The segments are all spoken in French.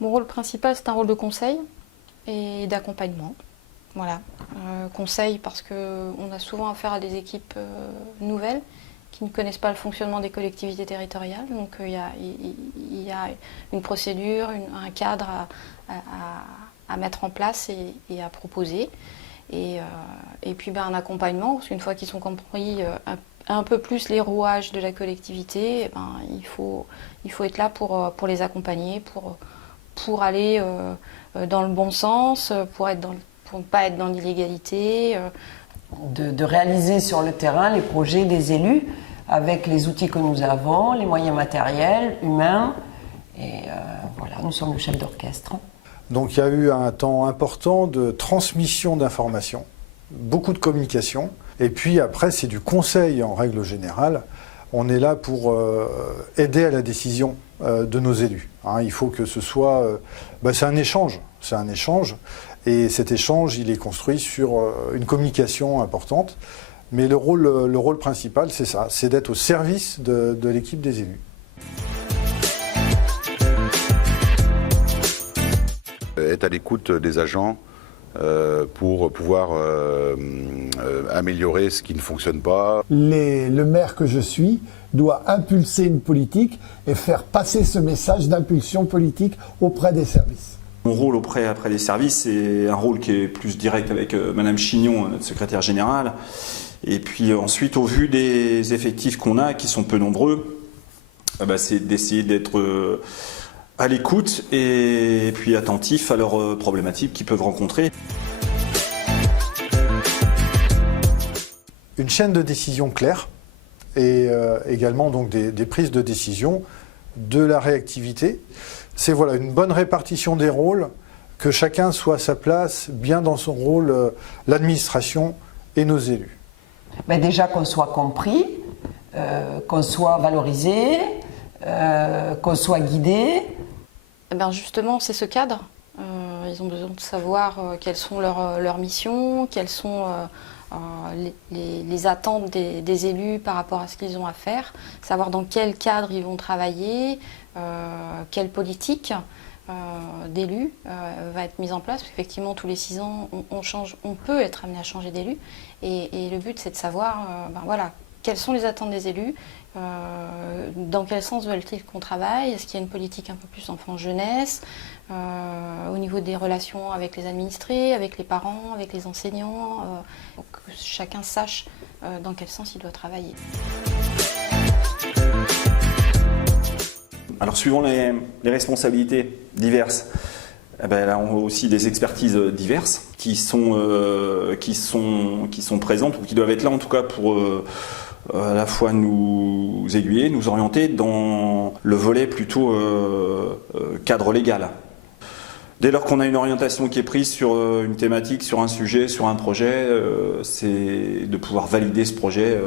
Mon rôle principal, c'est un rôle de conseil et d'accompagnement. Voilà. Conseil parce qu'on a souvent affaire à des équipes nouvelles qui ne connaissent pas le fonctionnement des collectivités territoriales. Donc il y a une procédure, un cadre à mettre en place et à proposer. Et puis un accompagnement, parce qu'une fois qu'ils ont compris un peu plus les rouages de la collectivité, il faut être là pour les accompagner, pour aller dans le bon sens, pour ne pas être dans l'illégalité. De réaliser sur le terrain les projets des élus avec les outils que nous avons, les moyens matériels, humains. Et voilà, nous sommes le chef d'orchestre. Donc il y a eu un temps important de transmission d'informations, beaucoup de communication. Et puis après, c'est du conseil en règle générale. On est là pour aider à la décision de nos élus. Il faut que ce soit... c'est un échange. Et cet échange, il est construit sur une communication importante. Mais le rôle principal, c'est ça, c'est d'être au service de l'équipe des élus. Être à l'écoute des agents pour pouvoir améliorer ce qui ne fonctionne pas. Le maire que je suis doit impulser une politique et faire passer ce message d'impulsion politique auprès des services. Mon rôle auprès des services, c'est un rôle qui est plus direct avec Madame Chignon, notre secrétaire générale. Et puis ensuite, au vu des effectifs qu'on a, qui sont peu nombreux, c'est d'essayer d'être à l'écoute et puis attentif à leurs problématiques qu'ils peuvent rencontrer. Une chaîne de décision claire et également donc des prises de décision, de la réactivité. C'est une bonne répartition des rôles, que chacun soit à sa place, bien dans son rôle, l'administration et nos élus. Déjà qu'on soit compris, qu'on soit valorisé, qu'on soit guidé. Justement, c'est ce cadre. Ils ont besoin de savoir quelles sont leurs missions, quelles sont les attentes des élus par rapport à ce qu'ils ont à faire, savoir dans quel cadre ils vont travailler, quelle politique d'élus va être mise en place. Parce qu'effectivement, tous les 6 ans, on peut être amené à changer d'élu. Et le but, c'est de savoir quelles sont les attentes des élus, dans quel sens veulent-ils qu'on travaille, est-ce qu'il y a une politique un peu plus enfant-jeunesse, au niveau des relations avec les administrés, avec les parents, avec les enseignants, pour que chacun sache dans quel sens il doit travailler. Alors suivant les responsabilités diverses, là on a aussi des expertises diverses qui sont présentes ou qui doivent être là en tout cas pour à la fois nous aiguiller, nous orienter dans le volet plutôt cadre légal. Dès lors qu'on a une orientation qui est prise sur une thématique, sur un sujet, sur un projet, c'est de pouvoir valider ce projet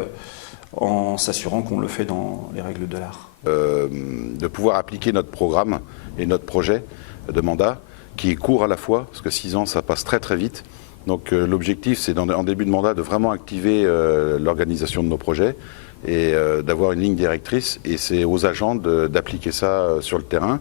en s'assurant qu'on le fait dans les règles de l'art. De pouvoir appliquer notre programme et notre projet de mandat, qui est court à la fois, parce que 6 ans ça passe très très vite. Donc l'objectif c'est en début de mandat de vraiment activer l'organisation de nos projets et d'avoir une ligne directrice, et c'est aux agents d'appliquer ça sur le terrain.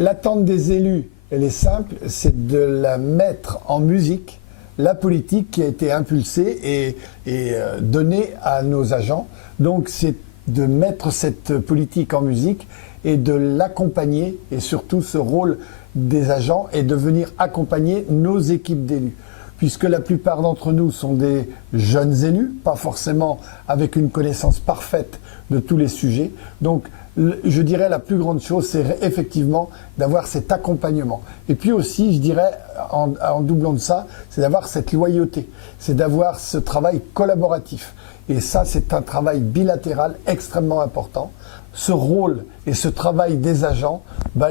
L'attente des élus, elle est simple, c'est de la mettre en musique, la politique qui a été impulsée et donnée à nos agents. Donc c'est de mettre cette politique en musique et de l'accompagner, et surtout ce rôle des agents est de venir accompagner nos équipes d'élus. Puisque la plupart d'entre nous sont des jeunes élus, pas forcément avec une connaissance parfaite de tous les sujets. Donc je dirais la plus grande chose, c'est effectivement d'avoir cet accompagnement. Et puis aussi, je dirais, en doublant de ça, c'est d'avoir cette loyauté, c'est d'avoir ce travail collaboratif. Et ça, c'est un travail bilatéral extrêmement important. Ce rôle et ce travail des agents,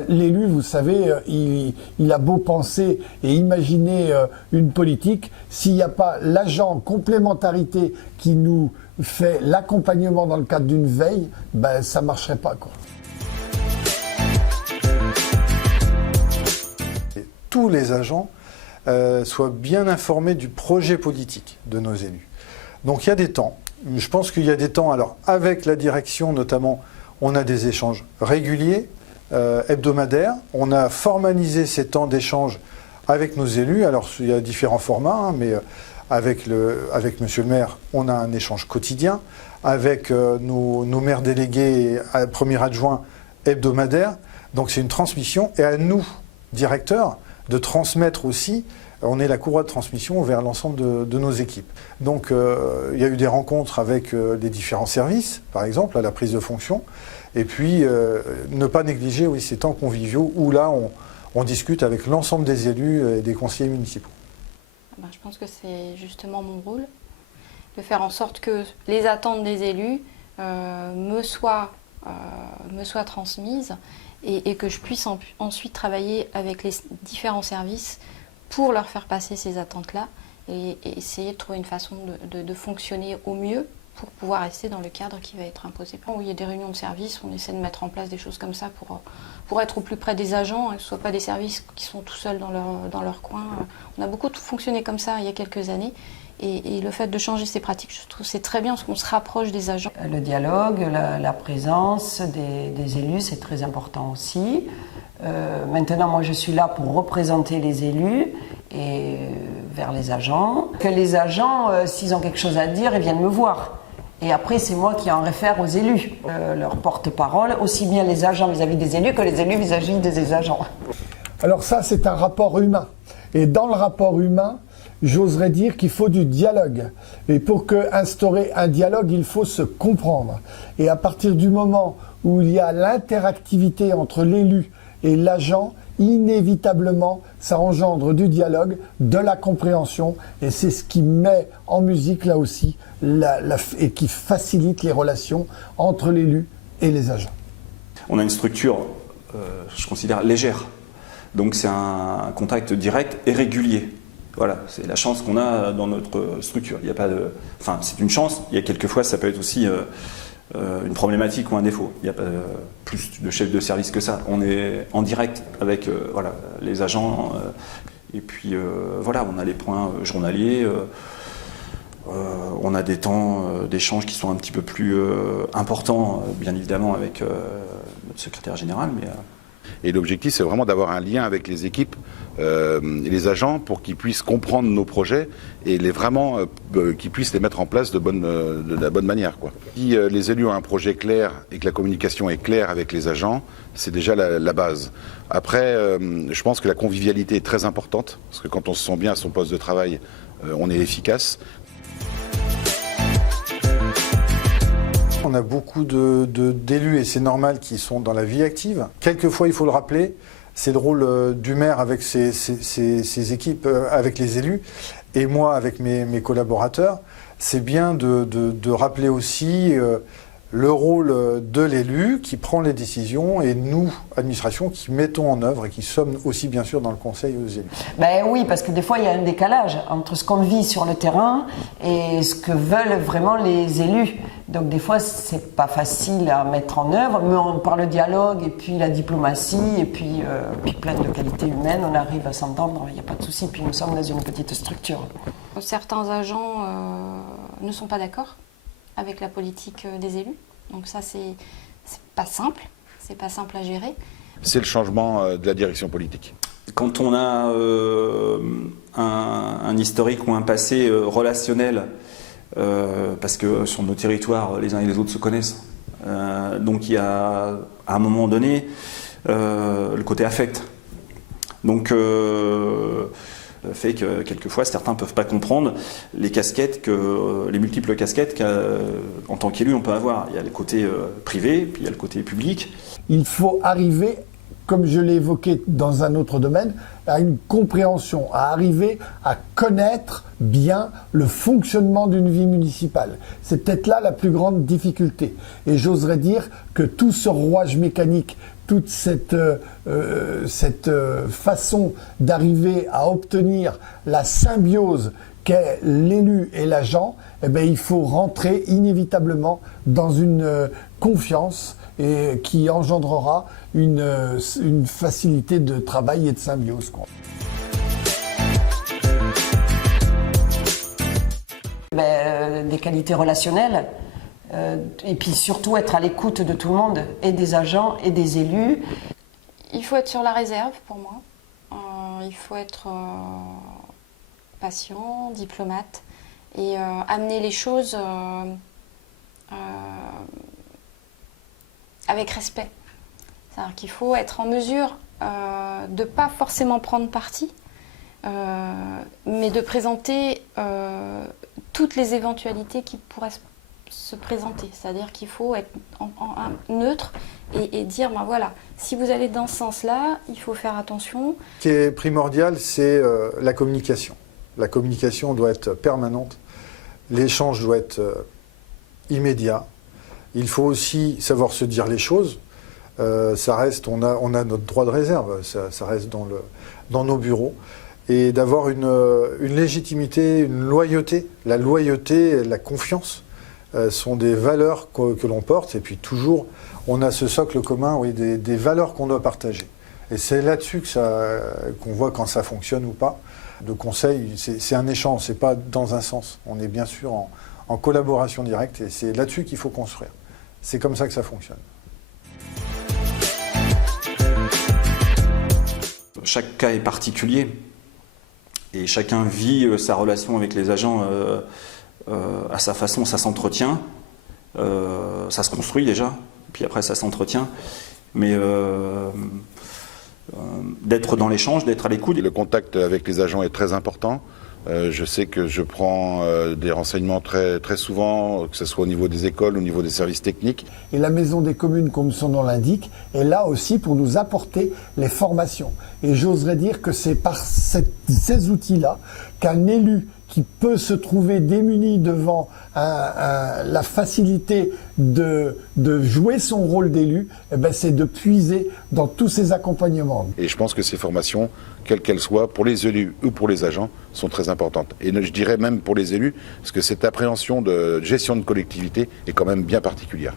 l'élu, vous savez, il a beau penser et imaginer une politique, s'il n'y a pas l'agent en complémentarité qui nous fait l'accompagnement dans le cadre d'une veille, ça ne marcherait pas, quoi. Tous les agents soient bien informés du projet politique de nos élus. Donc il y a des temps. Je pense qu'il y a des temps. Alors avec la direction notamment, on a des échanges réguliers, hebdomadaires. On a formalisé ces temps d'échange avec nos élus. Alors il y a différents formats, mais avec Monsieur le maire, on a un échange quotidien. Avec nos maires délégués et premiers adjoints hebdomadaires. Donc c'est une transmission. Et à nous, directeurs, de transmettre aussi. On est la courroie de transmission vers l'ensemble de nos équipes. Donc il y a eu des rencontres avec les différents services, par exemple, à la prise de fonction. Et puis ne pas négliger ces temps conviviaux où là on discute avec l'ensemble des élus et des conseillers municipaux. Je pense que c'est justement mon rôle, de faire en sorte que les attentes des élus me soient transmises et que je puisse ensuite travailler avec les différents services pour leur faire passer ces attentes-là et essayer de trouver une façon de fonctionner au mieux pour pouvoir rester dans le cadre qui va être imposé. Où il y a des réunions de services, on essaie de mettre en place des choses comme ça pour être au plus près des agents, que ce ne soit pas des services qui sont tout seuls dans leur coin. On a beaucoup fonctionné comme ça il y a quelques années. Et le fait de changer ces pratiques, je trouve que c'est très bien parce qu'on se rapproche des agents. Le dialogue, la présence des élus, c'est très important aussi. Maintenant, moi, je suis là pour représenter les élus et vers les agents. Que les agents, s'ils ont quelque chose à dire, ils viennent me voir. Et après, c'est moi qui en réfère aux élus. Leur porte-parole, aussi bien les agents vis-à-vis des élus que les élus vis-à-vis des agents. Alors ça, c'est un rapport humain. Et dans le rapport humain, j'oserais dire qu'il faut du dialogue. Et pour instaurer un dialogue, il faut se comprendre. Et à partir du moment où il y a l'interactivité entre l'élu et l'agent, inévitablement, ça engendre du dialogue, de la compréhension. Et c'est ce qui met en musique, là aussi, et qui facilite les relations entre l'élu et les agents. On a une structure, je considère, légère. Donc c'est un contact direct et régulier. Voilà, c'est la chance qu'on a dans notre structure. Il y a pas de, enfin, c'est une chance. Il y a quelquefois, ça peut être aussi une problématique ou un défaut. Il n'y a pas plus de chef de service que ça. On est en direct avec les agents. Et puis voilà, on a les points journaliers. On a des temps d'échange qui sont un petit peu plus importants, bien évidemment, avec notre secrétaire général. Et l'objectif, c'est vraiment d'avoir un lien avec les équipes et les agents pour qu'ils puissent comprendre nos projets et qu'ils puissent les mettre en place de la bonne manière, quoi. Si les élus ont un projet clair et que la communication est claire avec les agents, c'est déjà la base. Après, je pense que la convivialité est très importante, parce que quand on se sent bien à son poste de travail, on est efficace. On a beaucoup d'élus, et c'est normal, qui sont dans la vie active. Quelquefois, il faut le rappeler, c'est le rôle du maire avec ses équipes, avec les élus, et moi avec mes collaborateurs. C'est bien de rappeler aussi le rôle de l'élu qui prend les décisions et nous, administration, qui mettons en œuvre et qui sommes aussi bien sûr dans le conseil aux élus. Ben oui, parce que des fois il y a un décalage entre ce qu'on vit sur le terrain et ce que veulent vraiment les élus. Donc des fois c'est pas facile à mettre en œuvre, mais par le dialogue et puis la diplomatie et puis plein de qualités humaines, on arrive à s'entendre, il n'y a pas de souci. Puis nous sommes dans une petite structure. Certains agents ne sont pas d'accord avec la politique des élus. Donc ça, c'est pas simple à gérer. C'est le changement de la direction politique. Quand on a un historique ou un passé relationnel, parce que sur nos territoires, les uns et les autres se connaissent, donc il y a à un moment donné le côté affect. Donc fait que quelquefois certains ne peuvent pas comprendre les multiples casquettes qu'en tant qu'élu on peut avoir. Il y a le côté privé, puis il y a le côté public. Il faut arriver, comme je l'ai évoqué dans un autre domaine, à une compréhension, à arriver à connaître bien le fonctionnement d'une vie municipale. C'est peut-être là la plus grande difficulté. Et j'oserais dire que tout ce rouage mécanique, toute cette façon d'arriver à obtenir la symbiose qu'est l'élu et l'agent, eh bien, il faut rentrer inévitablement dans une confiance et qui engendrera une facilité de travail et de symbiose, quoi. des qualités relationnelles. Et puis surtout être à l'écoute de tout le monde, et des agents et des élus. Il faut être sur la réserve pour moi. Il faut être patient, diplomate et amener les choses avec respect. C'est-à-dire qu'il faut être en mesure de ne pas forcément prendre parti, mais de présenter toutes les éventualités qui pourraient se présenter. C'est-à-dire qu'il faut être neutre et dire, ben voilà, si vous allez dans ce sens-là, il faut faire attention. Ce qui est primordial, c'est la communication. La communication doit être permanente. L'échange doit être immédiat. Il faut aussi savoir se dire les choses. Ça reste, on a notre droit de réserve, ça reste dans nos bureaux. Et d'avoir une légitimité, une loyauté. La loyauté et la confiance sont des valeurs que l'on porte. Et puis toujours, on a ce socle commun, oui, des valeurs qu'on doit partager. Et c'est là-dessus qu'on voit quand ça fonctionne ou pas. Le conseil, c'est un échange, c'est pas dans un sens. On est bien sûr en collaboration directe et c'est là-dessus qu'il faut construire. C'est comme ça que ça fonctionne. Chaque cas est particulier et chacun vit sa relation avec les agents à sa façon, ça s'entretient, ça se construit déjà, puis après ça s'entretient, mais d'être dans l'échange, d'être à l'écoute. Le contact avec les agents est très important. Je sais que je prends des renseignements très, très souvent, que ce soit au niveau des écoles, au niveau des services techniques. Et la Maison des communes, comme son nom l'indique, est là aussi pour nous apporter les formations. Et j'oserais dire que c'est par ces outils-là qu'un élu qui peut se trouver démuni devant la facilité de jouer son rôle d'élu, eh ben c'est de puiser dans tous ces accompagnements. Et je pense que ces formations, quelles qu'elles soient, pour les élus ou pour les agents, sont très importantes. Et je dirais même pour les élus, parce que cette appréhension de gestion de collectivité est quand même bien particulière.